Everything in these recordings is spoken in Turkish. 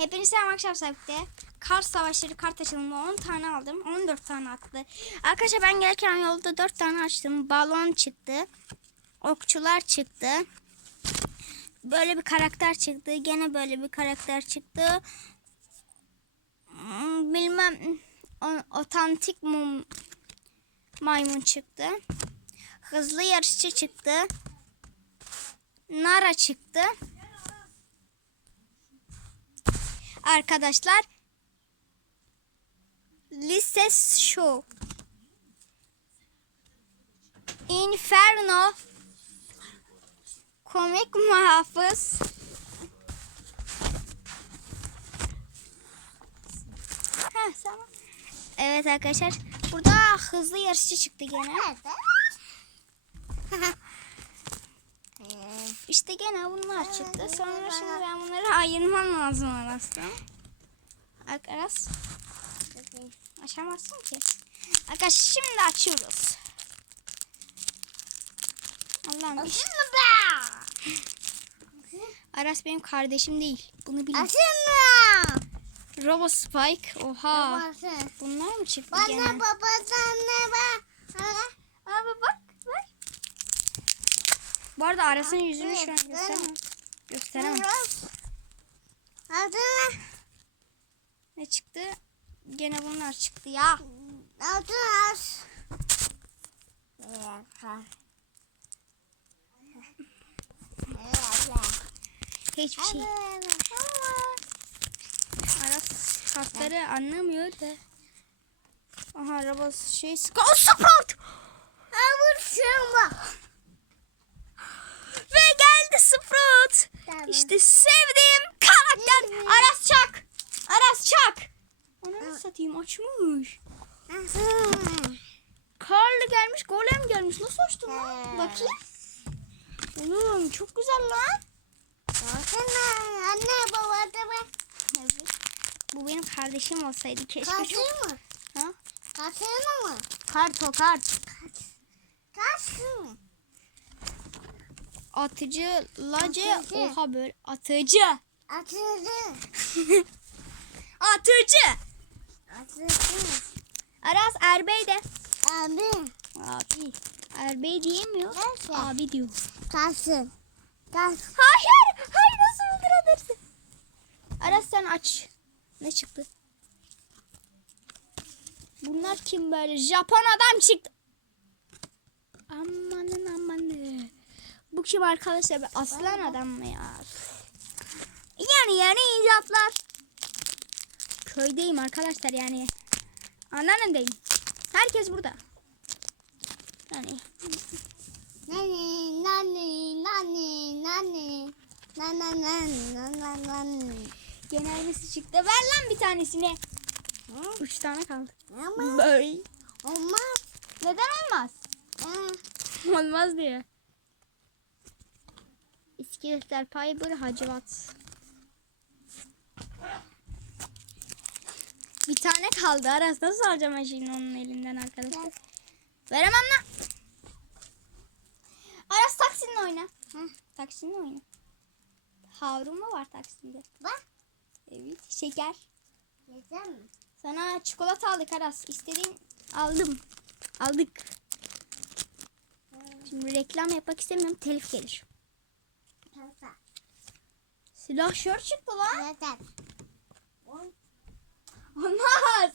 Hepinize selam arkadaşlar birlikte. Kar savaşları kart açılımı 10 tane aldım. 14 tane attı. Arkadaşlar ben gelirken yolda 4 tane açtım. Balon çıktı. Okçular çıktı. Böyle bir karakter çıktı. Gene böyle bir karakter çıktı. Hmm, Bilmem otantik mum maymun çıktı. Hızlı yarışçı çıktı. Nara çıktı. Arkadaşlar Lise Show Inferno Komik muhafız Heh, tamam. Evet arkadaşlar burada hızlı yarışçı çıktı gene. İşte gene bunlar çıktı. Sonra şimdi ben bunları ayırmam lazım arasında. Aras açamazsın ki. Arkadaşlar şimdi açıyoruz. Allah'ım. iş- Aras benim kardeşim değil. Bunu bilin. Robo Spike. Oha. Bunlar mı çıktı gene? Bana babadan ne var? Abi bak bak. Bu arada Aras'ın yüzünü şu an gösteremem. Gösteremem. Adını Ne çıktı? Gene bunlar çıktı ya. adını az. Hiçbir şey. Aras kartları anlamıyor da. Aha Robo şey Skull Sprout. Ve Sprout. İşte sevdiğim karakter. Aras Çak. Aras Çak. Onu satayım açmış. Karlı gelmiş, golem gelmiş. Nasıl açtın lan? Bakayım. Oğlum çok güzel lan. Anne baba da ben. Evet. Bu benim kardeşim olsaydı keşke Kaçın çok... mı? Ha? Kaçın mı? Kart o kart. Kaçın mı? Atıcı, lacı, Atıcı. oha böyle atıcı. Atıldı. Atıcı. Atıldı. Aras Erbey de. Abi. Abi. Erbey diyemiyor. Neyse. Abi diyor. Kaçın. Kaç. Hayır. Hayır nasıl öldürebilirsin? Aras sen aç. Ne çıktı? Bunlar kim böyle? Japon adam çıktı. Amanın amanı. Bu kim arkadaşlar? Aslan adam mı ya? Yani yani icatlar. Köydeyim arkadaşlar yani. Anneannemdeyim. Herkes burada. Yani Nani nani nani nani. Nana nani nana nani. genelgesi çıktı. Ver lan bir tanesini. Hı? Üç tane kaldı. Ama Böyle. olmaz. Neden olmaz? Ha. Olmaz diyor. İskeletler Piper Hacivat. Bir tane kaldı. Aras nasıl alacağım ben şimdi onun elinden arkadaşlar? Veremem lan. Aras Taksin'le oyna. Heh. Taksin'le oyna. Harun mu var Taksin'de? Bak. Evet. Şeker. Yeter mi? Sana çikolata aldık Aras. İstediğin aldım. Aldık. Şimdi reklam yapmak istemiyorum. Telif gelir. Silah şör çıktı lan. Oy. Olmaz.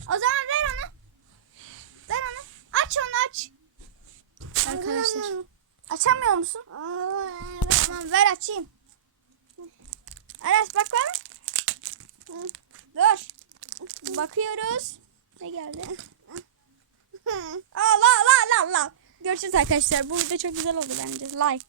O zaman ver onu. Ver onu. Aç onu aç. Arkadaşlar. Açamıyor musun? Tamam ver açayım. Aras bak bana. Dur. Bakıyoruz. Ne geldi? Allah Allah Allah Allah. Görüşürüz arkadaşlar. Bu video çok güzel oldu bence. Like.